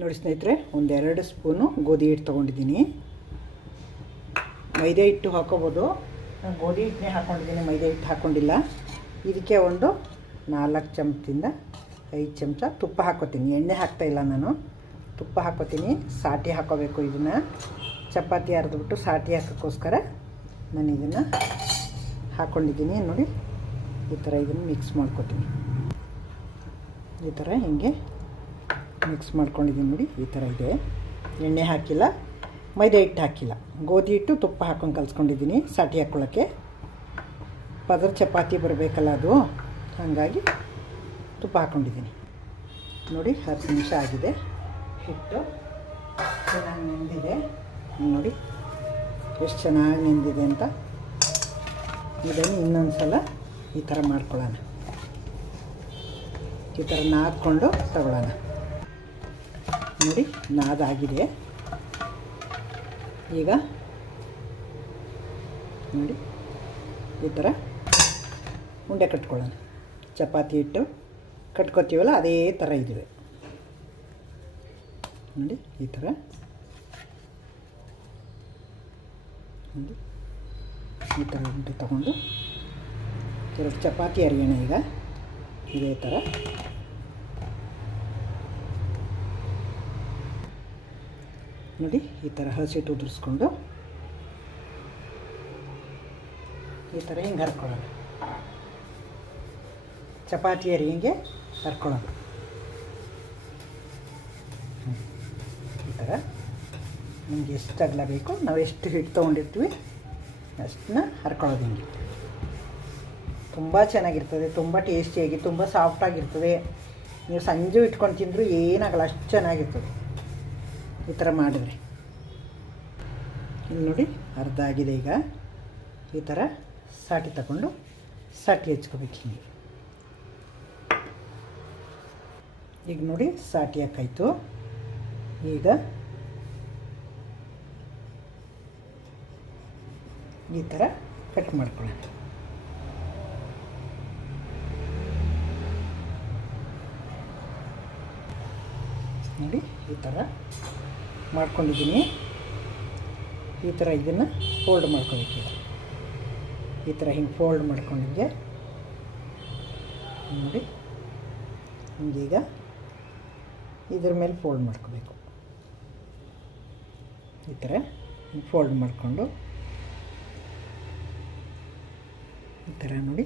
ನೋಡಿ ಸ್ನೇಹಿತರೆ, ಒಂದೆರಡು ಸ್ಪೂನು ಗೋಧಿ ಹಿಟ್ಟು ತೊಗೊಂಡಿದ್ದೀನಿ. ಮೈದಾ ಹಿಟ್ಟು ಹಾಕೋಬೋದು, ನಾನು ಗೋಧಿ ಹಿಟ್ಟನ್ನೇ ಹಾಕ್ಕೊಂಡಿದ್ದೀನಿ, ಮೈದಾ ಹಿಟ್ಟು ಹಾಕ್ಕೊಂಡಿಲ್ಲ. ಇದಕ್ಕೆ ಒಂದು 4 ಚಮಚದಿಂದ 5 ಚಮಚ ತುಪ್ಪ ಹಾಕ್ಕೋತೀನಿ. ಎಣ್ಣೆ ಹಾಕ್ತಾಯಿಲ್ಲ ನಾನು, ತುಪ್ಪ ಹಾಕ್ಕೋತೀನಿ. ಸಾಟಿ ಹಾಕ್ಕೋಬೇಕು. ಇದನ್ನು ಚಪಾತಿ ಅರ್ದ್ಬಿಟ್ಟು ಸಾಟಿ ಹಾಕೋಕ್ಕೋಸ್ಕರ ನಾನು ಇದನ್ನು ಹಾಕ್ಕೊಂಡಿದ್ದೀನಿ. ನೋಡಿ ಈ ಥರ ಇದನ್ನು ಮಿಕ್ಸ್ ಮಾಡ್ಕೊತೀನಿ. ಈ ಥರ ಹಿಂಗೆ ಮಿಕ್ಸ್ ಮಾಡ್ಕೊಂಡಿದ್ದೀನಿ. ನೋಡಿ ಈ ಥರ ಇದೆ. ಎಣ್ಣೆ ಹಾಕಿಲ್ಲ, ಮೈದಾ ಹಿಟ್ಟು ಹಾಕಿಲ್ಲ, ಗೋಧಿ ಹಿಟ್ಟು ತುಪ್ಪ ಹಾಕ್ಕೊಂಡು ಕಲಿಸ್ಕೊಂಡಿದ್ದೀನಿ ಸಾಟಿ ಹಾಕ್ಕೊಳ್ಳೋಕ್ಕೆ. ಪದರ ಚಪಾತಿ ಬರಬೇಕಲ್ಲ ಅದು, ಹಾಗಾಗಿ ತುಪ್ಪ ಹಾಕ್ಕೊಂಡಿದ್ದೀನಿ. ನೋಡಿ 10 ನಿಮಿಷ ಆಗಿದೆ. ಹಿಟ್ಟು ಚೆನ್ನಾಗಿ ನೆಂದಿದೆ. ನೋಡಿ ಎಷ್ಟು ಚೆನ್ನಾಗಿ ನೆಂದಿದೆ ಅಂತ. ಇದನ್ನು ಇನ್ನೊಂದು ಸಲ ಈ ಥರ ಮಾಡ್ಕೊಳ್ಳೋಣ. ಈ ಥರ ನಾದ್ಕೊಂಡು ತಗೊಳ್ಳೋಣ. ನೋಡಿ ನಾದಾಗಿದೆ. ಈಗ ನೋಡಿ ಈ ಥರ ಉಂಡೆ ಕಟ್ಕೊಳ್ಳೋಣ. ಚಪಾತಿ ಹಿಟ್ಟು ಕಟ್ಕೊತೀವಲ್ಲ ಅದೇ ಥರ ಇದಿವೆ. ನೋಡಿ ಈ ಥರ ನೋಡಿ ಈ ಥರ ಉಂಡೆ ತಗೊಂಡು 2 ಚಪಾತಿ ಅರಿಯೋಣ. ಈಗ ಇದೇ ಥರ ನೋಡಿ ಈ ಥರ ಹಸಿಟ್ಟು ಉದುರಿಸ್ಕೊಂಡು ಈ ಥರ ಹಿಂಗೆ ಹರ್ಕೊಳ್ಳೋಣ. ಚಪಾತಿ ಹಿಂಗೆ ಹರ್ಕೊಳ್ಳೋದು. ಈ ಥರ ನಮಗೆ ಎಷ್ಟು ಅಗಲ ಬೇಕು, ನಾವು ಎಷ್ಟು ಹಿಟ್ಟು ತೊಗೊಂಡಿರ್ತೀವಿ ಅಷ್ಟನ್ನ ಹರ್ಕೊಳ್ಳೋದು. ಹಿಂಗೆ ತುಂಬ ಚೆನ್ನಾಗಿರ್ತದೆ, ತುಂಬ ಟೇಸ್ಟಿಯಾಗಿ, ತುಂಬ ಸಾಫ್ಟಾಗಿರ್ತದೆ. ನೀವು ಸಂಜೆ ಇಟ್ಕೊಂಡು ತಿಂದರೂ ಏನಾಗಲ್ಲ, ಅಷ್ಟು ಚೆನ್ನಾಗಿರ್ತದೆ ಈ ಥರ ಮಾಡಿದ್ರೆ. ಇಲ್ಲಿ ನೋಡಿ ಅರ್ಧ ಆಗಿದೆ. ಈಗ ಈ ಥರ ಸಾಟಿ ತಗೊಂಡು ಸಾಟಿ ಹೆಚ್ಕೋಬೇಕು ಹಿಂಗೆ. ಈಗ ನೋಡಿ ಸಾಟಿ ಹಾಕಾಯ್ತು. ಈಗ ಈ ಥರ ಕಟ್ ಮಾಡ್ಕೊಳ್ಳೋಣ. ನೋಡಿ ಈ ಥರ ಮಾಡ್ಕೊಂಡಿದ್ದೀನಿ. ಈ ಥರ ಇದನ್ನು ಫೋಲ್ಡ್ ಮಾಡ್ಕೋಬೇಕು. ಈ ಥರ ಹಿಂಗೆ ಫೋಲ್ಡ್ ಮಾಡ್ಕೊಂಡಿದ್ದೆ. ನೋಡಿ ಹಿಂಗೀಗ ಇದ್ರ ಮೇಲೆ ಫೋಲ್ಡ್ ಮಾಡ್ಕೋಬೇಕು. ಈ ಥರ ಫೋಲ್ಡ್ ಮಾಡಿಕೊಂಡು ಈ ಥರ ನೋಡಿ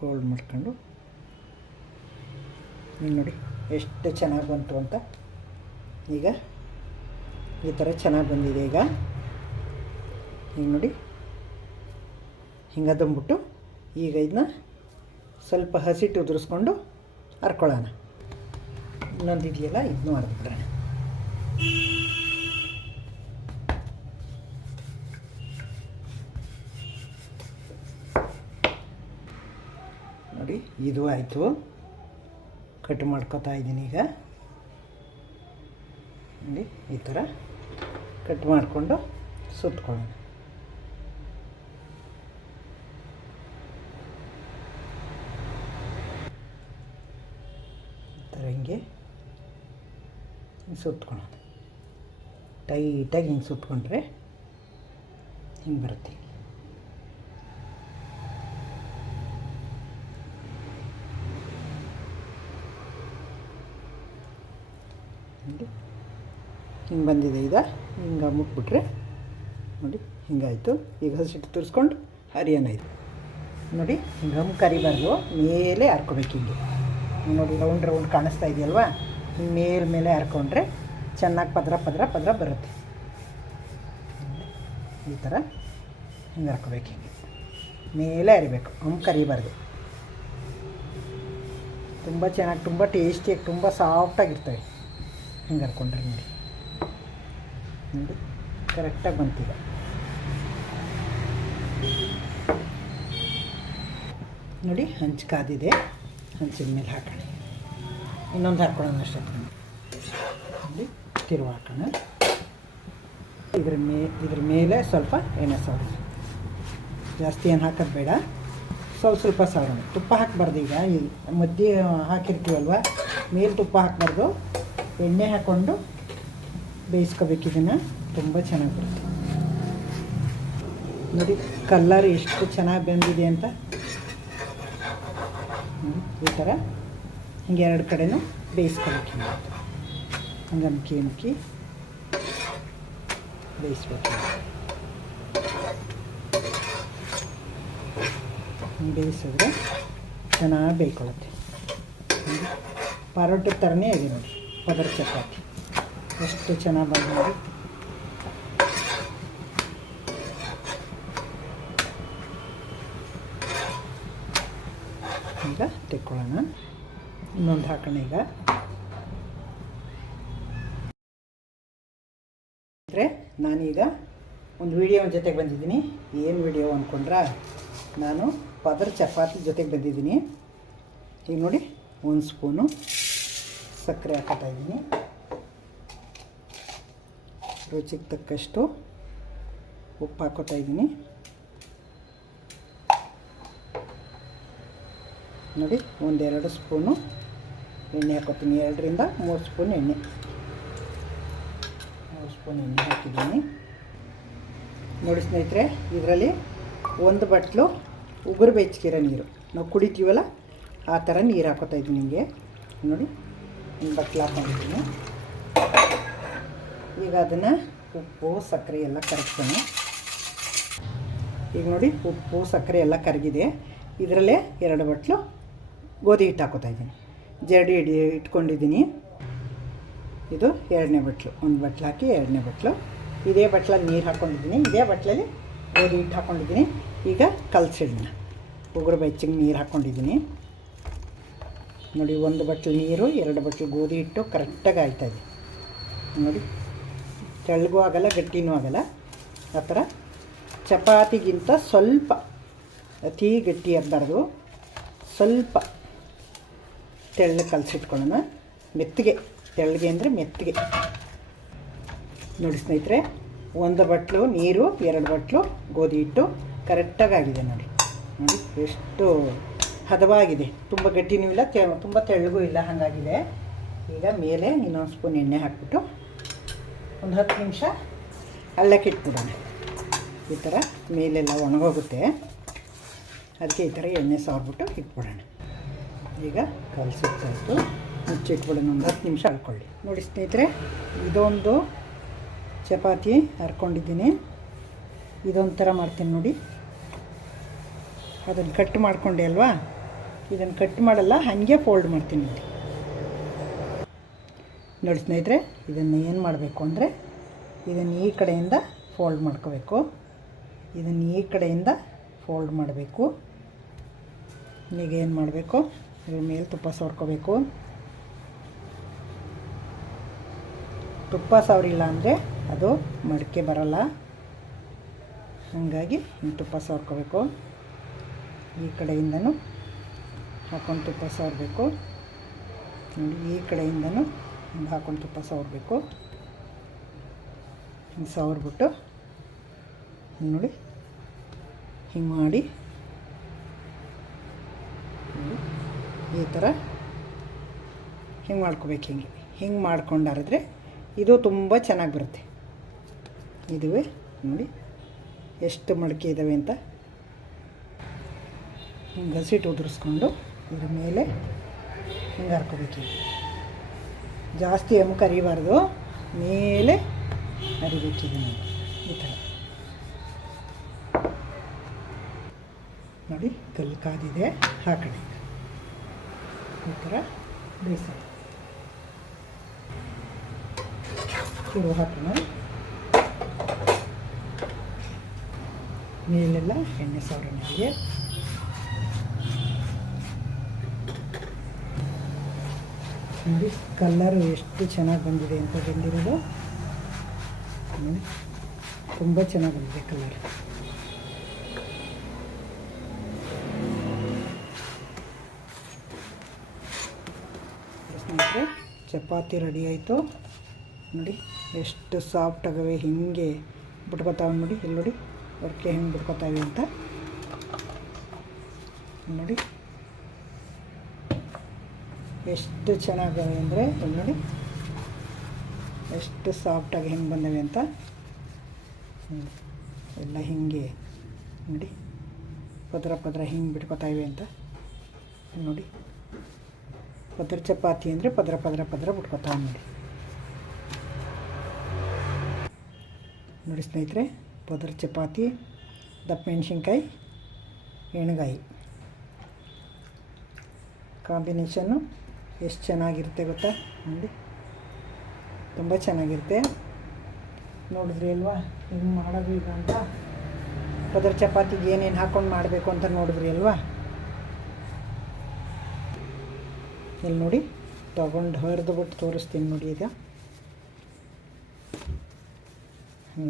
ಫೋಲ್ಡ್ ಮಾಡ್ಕೊಂಡು ನೋಡಿ ಎಷ್ಟು ಚೆನ್ನಾಗಿ ಬಂತು ಅಂತ. ಈಗ ಈ ಥರ ಚೆನ್ನಾಗಿ ಬಂದಿದೆ. ಈಗ ಹಿಂಗೆ ನೋಡಿ ಹಿಂಗೆ ತಂಬಿಟ್ಟು ಈಗ ಇದನ್ನ ಸ್ವಲ್ಪ ಹಸಿಟ್ಟು ಉದುರಿಸ್ಕೊಂಡು ಹರ್ಕೊಳ್ಳೋಣ. ಇನ್ನೊಂದು ಇದೆಯಲ್ಲ ಇದನ್ನೂ ಹರಿದ್ಬಿಡೋಣ. ನೋಡಿ ಇದು ಆಯಿತು. ಕಟ್ ಮಾಡ್ಕೊತಾ ಇದ್ದೀನಿ. ಈಗ ನೋಡಿ ಈ ಥರ ಕಟ್ ಮಾಡಿಕೊಂಡು ಸುತ್ಕೊಳ್ಳೋಣ. ಈ ಥರ ಹಿಂಗೆ ಸುತ್ಕೊಳ್ಳೋಣ. ಟೈಟಾಗಿ ಹಿಂಗೆ ಸುತ್ಕೊಂಡ್ರೆ ಹಿಂಗೆ ಬರುತ್ತೆ. ಹಿಂಗೆ ಬಂದಿದೆ. ಈಗ ಹಿಂಗೆ ಮುಟ್ಬಿಟ್ರೆ ನೋಡಿ ಹಿಂಗಾಯಿತು. ಈಗ ಹಸಿಟ್ಟು ತುರಿಸ್ಕೊಂಡು ಹರಿಯೋಣ. ಇದು ನೋಡಿ ಹಿಂಗೆ ಹಮ್ ಕರಿಬಾರ್ದು, ಮೇಲೆ ಹರ್ಕೋಬೇಕು. ಹಿಂಗೆ ನೋಡಿ ರೌಂಡ್ ಕಾಣಿಸ್ತಾ ಇದೆಯಲ್ವಾ, ಹಿಂಗೆ ಮೇಲೆ ಹರ್ಕೊಂಡ್ರೆ ಚೆನ್ನಾಗಿ ಪದರ ಬರುತ್ತೆ. ಈ ಥರ ಹಿಂಗೆ ಹರ್ಕೋಬೇಕು. ಹಿಂಗೆ ಮೇಲೆ ಹರಿಬೇಕು, ಹಮ್ ಕರಿಬಾರ್ದು. ತುಂಬ ಚೆನ್ನಾಗಿ, ತುಂಬ ಟೇಸ್ಟಿಯಾಗಿ, ತುಂಬ ಸಾಫ್ಟಾಗಿರ್ತವೆ ಹಿಂಗೆ ಹರ್ಕೊಂಡ್ರೆ. ನೋಡಿ ಕರೆಕ್ಟಾಗಿ ಬಂತಿದೆ. ನೋಡಿ ಹಂಚು ಕಾದಿದೆ. ಹಂಚಿನ ಮೇಲೆ ಹಾಕೋಣ. ಇನ್ನೊಂದು ಹಾಕ್ಕೊಳ್ಳೋಣ ಅಷ್ಟೊತ್ತು. ನೋಡಿ ತಿರುವು ಹಾಕೋಣ. ಇದ್ರ ಮೇಲೆ ಸ್ವಲ್ಪ ಎಣ್ಣೆ ಸವರೋಣ. ಜಾಸ್ತಿ ಏನು ಹಾಕೋದು ಬೇಡ, ಸ್ವಲ್ಪ ಸವರೋಣ. ತುಪ್ಪ ಹಾಕಬಾರ್ದು. ಈಗ ಮಧ್ಯೆ ಹಾಕಿರ್ತೀವಲ್ವ, ಮೇಲೆ ತುಪ್ಪ ಹಾಕಬಾರ್ದು, ಎಣ್ಣೆ ಹಾಕ್ಕೊಂಡು ಬೇಯಿಸ್ಕೋಬೇಕು. ಇದನ್ನು ತುಂಬ ಚೆನ್ನಾಗಿ ಬರುತ್ತೆ ನೋಡಿ. ಕಲ್ಲರ್ ಎಷ್ಟು ಚೆನ್ನಾಗಿ ಬಂದಿದೆ ಅಂತ. ಈ ಥರ ಹಿಂಗೆ ಎರಡು ಕಡೆನೂ ಬೇಯಿಸ್ಕೋಬೇಕು. ಹಂಗೆ ಅಮ್ಕಿ ಬೇಯಿಸ್ಬೇಕು. ಬೇಯಿಸಿದ್ರೆ ಚೆನ್ನಾಗಿ ಬೇಯ್ಕೊಳ್ಳುತ್ತೆ. ಪರೋಟ ಥರನೇ ಇದೆ ನೋಡಿ ಪದರ ಚಪಾತಿ, ಎಷ್ಟು ಚೆನ್ನಾಗಿ ಬಂದು ನೋಡಿ. ಈಗ ತೆಕ್ಕೊಳ್ಳೋಣ. ಇನ್ನೊಂದು ಹಾಕೋಣ. ಈಗ ನಾನೀಗ ಒಂದು ವಿಡಿಯೋ ಜೊತೆಗೆ ಬಂದಿದ್ದೀನಿ. ಏನು ವಿಡಿಯೋ ಅಂದ್ಕೊಂಡ್ರೆ, ನಾನು ಪದರ ಚಪಾತಿ ಜೊತೆಗೆ ಬಂದಿದ್ದೀನಿ. ಈಗ ನೋಡಿ, 1 ಸ್ಪೂನು ಸಕ್ಕರೆ ಹಾಕ್ತಾ ಇದ್ದೀನಿ. ರುಚಿಗೆ ತಕ್ಕಷ್ಟು ಉಪ್ಪು ಹಾಕೋತಾ ಇದ್ದೀನಿ. ನೋಡಿ, 1-2 ಸ್ಪೂನು ಎಣ್ಣೆ ಹಾಕೋತೀನಿ. 2ರಿಂದ 3 ಸ್ಪೂನ್ ಎಣ್ಣೆ, 3 ಸ್ಪೂನ್ ಎಣ್ಣೆ ಹಾಕಿದ್ದೀನಿ. ನೋಡಿ ಸ್ನೇಹಿತರೆ, ಇದರಲ್ಲಿ 1 ಬಟ್ಲು ಉಗುರು ಬೆಚ್ಚಗಿರೋ ನೀರು, ನಾವು ಕುಡಿತೀವಲ್ಲ ಆ ಥರ ನೀರು ಹಾಕೋತಾ ಇದ್ದೀನಿ. ನಿಮಗೆ ನೋಡಿ, 1 ಬಟ್ಲು ಹಾಕೊಂಡಿದ್ದೀನಿ. ಈಗ ಅದನ್ನು ಉಪ್ಪು ಸಕ್ಕರೆ ಎಲ್ಲ ಕರಗ್ಸೋಣ. ಈಗ ನೋಡಿ, ಉಪ್ಪು ಸಕ್ಕರೆ ಎಲ್ಲ ಕರಗಿದೆ. ಇದರಲ್ಲೇ 2 ಬಟ್ಲು ಗೋಧಿ ಹಿಟ್ಟು ಹಾಕೋತಾ ಇದ್ದೀನಿ. ಜರಡಿ ಇಟ್ಕೊಂಡಿದ್ದೀನಿ. ಇದು 2ನೇ ಬಟ್ಲು. 1 ಬಟ್ಲು ಹಾಕಿ 2ನೇ ಬಟ್ಲು. ಇದೇ ಬಟ್ಲಲ್ಲಿ ನೀರು ಹಾಕ್ಕೊಂಡಿದ್ದೀನಿ, ಇದೇ ಬಟ್ಲಲ್ಲಿ ಗೋಧಿ ಹಿಟ್ಟು ಹಾಕ್ಕೊಂಡಿದ್ದೀನಿ. ಈಗ ಕಲಸಿಡೋಣ. ಉಗುರು ಬೆಚ್ಚಗೆ ನೀರು ಹಾಕ್ಕೊಂಡಿದ್ದೀನಿ ನೋಡಿ. 1 ಬಟ್ಲು ನೀರು, 2 ಬಟ್ಲು ಗೋಧಿ ಹಿಟ್ಟು ಕರೆಕ್ಟಾಗಿ ಆಯ್ತಾಯಿದೆ ನೋಡಿ. ತೆಳ್ಳಗೂ ಆಗಲ್ಲ, ಗಟ್ಟಿನೂ ಆಗಲ್ಲ. ಆ ಥರ ಚಪಾತಿಗಿಂತ ಸ್ವಲ್ಪ ಅತಿ ಗಟ್ಟಿ ಆಗಬಾರ್ದು, ಸ್ವಲ್ಪ ತೆಳ್ಳಗೆ ಕಲಸಿಟ್ಕೊಳ್ಳೋಣ. ಮೆತ್ತಗೆ, ತೆಳ್ಳಗೆ ಅಂದರೆ ಮೆತ್ತಗೆ ನೋಡಿ ಸ್ನೇಹಿತರೆ. 1 ಬಟ್ಲು ನೀರು, 2 ಬಟ್ಲು ಗೋಧಿ ಹಿಟ್ಟು ಕರೆಕ್ಟಾಗಿ ಆಗಿದೆ ನೋಡಿ. ನೋಡಿ ಎಷ್ಟು ಹದವಾಗಿದೆ. ತುಂಬ ಗಟ್ಟಿನೂ ಇಲ್ಲ, ತುಂಬ ತೆಳ್ಳಗೂ ಇಲ್ಲ, ಹಾಗಾಗಿದೆ. ಈಗ ಮೇಲೆ ಇನ್ನೊಂದು ಸ್ಪೂನ್ ಎಣ್ಣೆ ಹಾಕ್ಬಿಟ್ಟು ಒಂದು 10 ನಿಮಿಷ ಅಲ್ಲಕ್ಕೆ ಇಟ್ಬಿಡೋಣ. ಈ ಥರ ಮೇಲೆಲ್ಲ ಒಣಗೋಗುತ್ತೆ, ಅದಕ್ಕೆ ಈ ಥರ ಎಣ್ಣೆ ಸಾವ್ಬಿಟ್ಟು ಇಟ್ಬಿಡೋಣ. ಈಗ ಕಲಸಿಟ್ಟಾಯಿತು, ಮುಚ್ಚಿಟ್ಬಿಡೋಣ. ಒಂದು 10 ನಿಮಿಷ ಹಾಕ್ಕೊಳ್ಳಿ. ನೋಡಿ ಸ್ನೇಹಿತರೆ, ಇದೊಂದು ಚಪಾತಿ ಹರ್ಕೊಂಡಿದ್ದೀನಿ. ಇದೊಂಥರ ಮಾಡ್ತೀನಿ ನೋಡಿ. ಅದನ್ನು ಕಟ್ ಮಾಡಿಕೊಂಡೆ ಅಲ್ವಾ, ಇದನ್ನು ಕಟ್ ಮಾಡಲ್ಲ, ಹಾಗೆ ಫೋಲ್ಡ್ ಮಾಡ್ತೀನಿ ನೋಡಿ. ನೋಡಿ ಸ್ನೇಹಿತರೆ, ಇದನ್ನು ಏನು ಮಾಡಬೇಕು ಅಂದರೆ, ಇದನ್ನು ಈ ಕಡೆಯಿಂದ ಫೋಲ್ಡ್ ಮಾಡ್ಕೋಬೇಕು. ಇದನ್ನು ಈ ಕಡೆಯಿಂದ ಫೋಲ್ಡ್ ಮಾಡಬೇಕು. ಈಗ ಏನು ಮಾಡಬೇಕು, ಇದ್ರ ಮೇಲೆ ತುಪ್ಪ ಸವರ್ಕೋಬೇಕು. ತುಪ್ಪ ಸವರಿಲ್ಲ ಅಂದರೆ ಅದು ಮಡಿಕೆ ಬರಲ್ಲ, ಹಾಗಾಗಿ ತುಪ್ಪ ಸವರ್ಕೋಬೇಕು. ಈ ಕಡೆಯಿಂದನೂ ಹಾಕ್ಕೊಂಡು ತುಪ್ಪ ಸವರಬೇಕು ನೋಡಿ. ಈ ಕಡೆಯಿಂದನೂ ಹಿಂಗೆ ಹಾಕ್ಕೊಂಡು ತುಪ್ಪ ಸವರಬೇಕು. ಹಿಂಗೆ ಸವರ್ಬಿಟ್ಟು ನೋಡಿ, ಹಿಂಗೆ ಮಾಡಿ ಈ ಥರ ಹಿಂಗೆ ಮಾಡ್ಕೋಬೇಕು. ಹಿಂಗೆ ಮಾಡ್ಕೊಂಡಾರಿದ್ರೆ ಇದು ತುಂಬ ಚೆನ್ನಾಗಿ ಬರುತ್ತೆ. ಇದುವೇ ನೋಡಿ ಎಷ್ಟು ಮಡಿಕೆ ಇದ್ದಾವೆ ಅಂತ. ಹಿಂಗೆ ಹಸಿಟ್ಟು ಉದುರಿಸ್ಕೊಂಡು ಇದ್ರ ಮೇಲೆ ಹಿಂಗೆ ಹರ್ಕೋಬೇಕು. ಜಾಸ್ತಿ ಕರಿಬಾರ್ದು, ಮೇಲೆ ಹರಿಬೇಕಿದೆ ಈ ಥರ ನೋಡಿ. ಕಲ್ಲು ಕಾದಿದೆ, ಹಾಕಡಿ ಈ ಥರ ಬೇಯಿಸೋದು. ಶುರು ಹಾಕೋಣ. ಮೇಲೆಲ್ಲ ಎಣ್ಣೆ ಸವರೋಣ. ಹೀಗೆ ನೋಡಿ, ಕಲ್ಲರು ಎಷ್ಟು ಚೆನ್ನಾಗಿ ಬಂದಿದೆ ಅಂತ ಬಂದಿರೋದು ನೋಡಿ. ತುಂಬ ಚೆನ್ನಾಗಿ ಬಂದಿದೆ ಕಲರ್. ಸ್ನೇಹಿತರೆ, ಚಪಾತಿ ರೆಡಿ ಆಯಿತು ನೋಡಿ. ಎಷ್ಟು ಸಾಫ್ಟ್ ಆಗವೆ, ಹಿಂಗೆ ಬಿಟ್ಕೊತಾವೆ ನೋಡಿ. ಇಲ್ಲಿ ನೋಡಿ ಹೊರಕೆ ಹೆಂಗೆ ಬಿಟ್ಕೊತಾವೆ ಅಂತ ನೋಡಿ. ಎಷ್ಟು ಚೆನ್ನಾಗವೆ ಅಂದರೆ ನೋಡಿ ಎಷ್ಟು ಸಾಫ್ಟಾಗಿ ಹೆಂಗೆ ಬಂದವೆ ಅಂತ. ಎಲ್ಲ ಹೀಗೆ ನೋಡಿ ಪದರ ಪದರ ಹಿಂಗೆ ಬಿಟ್ಕೊತಾ ಇವೆ ಅಂತ ನೋಡಿ. ಪದರ ಚಪಾತಿ ಅಂದರೆ ಪದರ ಪದರ ಪದರ ಬಿಟ್ಕೊತಾವೆ ನೋಡಿ. ನೋಡಿ ಸ್ನೇಹಿತರೆ, ಪದರ ಚಪಾತಿ, ದಪ್ಪ ಮೆಣಸಿನ್ಕಾಯಿ, ಎಣ್ಗಾಯಿ ಕಾಂಬಿನೇಷನ್ನು ಎಷ್ಟು ಚೆನ್ನಾಗಿರುತ್ತೆ ಗೊತ್ತಾ ನೋಡಿ. ತುಂಬ ಚೆನ್ನಾಗಿರುತ್ತೆ. ನೋಡಿದ್ರಿ ಅಲ್ವಾ ಹೆಂಗೆ ಮಾಡೋದು ಈಗ ಅಂತ. ಪದರ ಚಪಾತಿಗೆ ಏನೇನು ಹಾಕ್ಕೊಂಡು ಮಾಡಬೇಕು ಅಂತ ನೋಡಿದ್ರಿ ಅಲ್ವಾ. ಇಲ್ಲಿ ನೋಡಿ ತೊಗೊಂಡು ಹರಿದು ಬಿಟ್ಟು ತೋರಿಸ್ತೀನಿ ನೋಡಿ. ಈಗ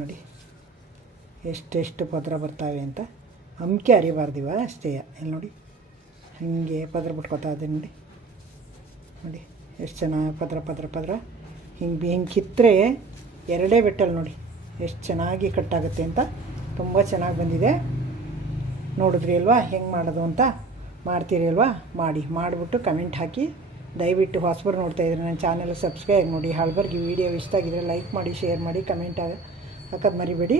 ನೋಡಿ ಎಷ್ಟೆಷ್ಟು ಪದರ ಬರ್ತಾವೆ ಅಂತ. ಅಂಕೆ ಅರಿಬಾರ್ದಿವ ಅಷ್ಟೇ. ಇಲ್ಲಿ ನೋಡಿ ಹಾಗೆ ಪದರ ಬಿಟ್ಕೊತಾ ಇದೆ ನೋಡಿ. ನೋಡಿ ಎಷ್ಟು ಚೆನ್ನಾಗಿ ಪದರ ಪದರ ಪದರ ಹಿಂಗೆ ಕಿತ್ತರೆ ಎರಡೇ ಬೆಟ್ಟಲ್ಲಿ ನೋಡಿ ಎಷ್ಟು ಚೆನ್ನಾಗಿ ಕಟ್ಟಾಗುತ್ತೆ ಅಂತ. ತುಂಬ ಚೆನ್ನಾಗಿ ಬಂದಿದೆ. ನೋಡಿದ್ರಿ ಅಲ್ವಾ ಹೆಂಗೆ ಮಾಡೋದು ಅಂತ. ಮಾಡ್ತೀರಿ ಅಲ್ವಾ, ಮಾಡಿಬಿಟ್ಟು ಕಮೆಂಟ್ ಹಾಕಿ. ದಯವಿಟ್ಟು ಹೊಸಬರು ನೋಡ್ತಾಯಿದ್ರೆ ನನ್ನ ಚಾನೆಲ್ ಸಬ್ಸ್ಕ್ರೈಬ್ ನೋಡಿ. ಹಳಬರ್ಗೆ ಈ ವಿಡಿಯೋ ಇಷ್ಟ ಆಗಿದ್ರೆ ಲೈಕ್ ಮಾಡಿ, ಶೇರ್ ಮಾಡಿ, ಕಮೆಂಟ್ ಹಾಕೋದು ಮರಿಬೇಡಿ.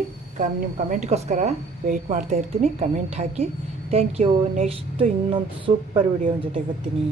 ನಿಮ್ಮ ಕಮೆಂಟ್ಗೋಸ್ಕರ ವೆಯ್ಟ್ ಮಾಡ್ತಾಯಿರ್ತೀನಿ. ಕಮೆಂಟ್ ಹಾಕಿ. Thank you. ನೆಕ್ಸ್ಟ್ ಇನ್ನೊಂದು ಸೂಪರ್ ವಿಡಿಯೋ ಜೊತೆಗೆ ಬರ್ತೀನಿ.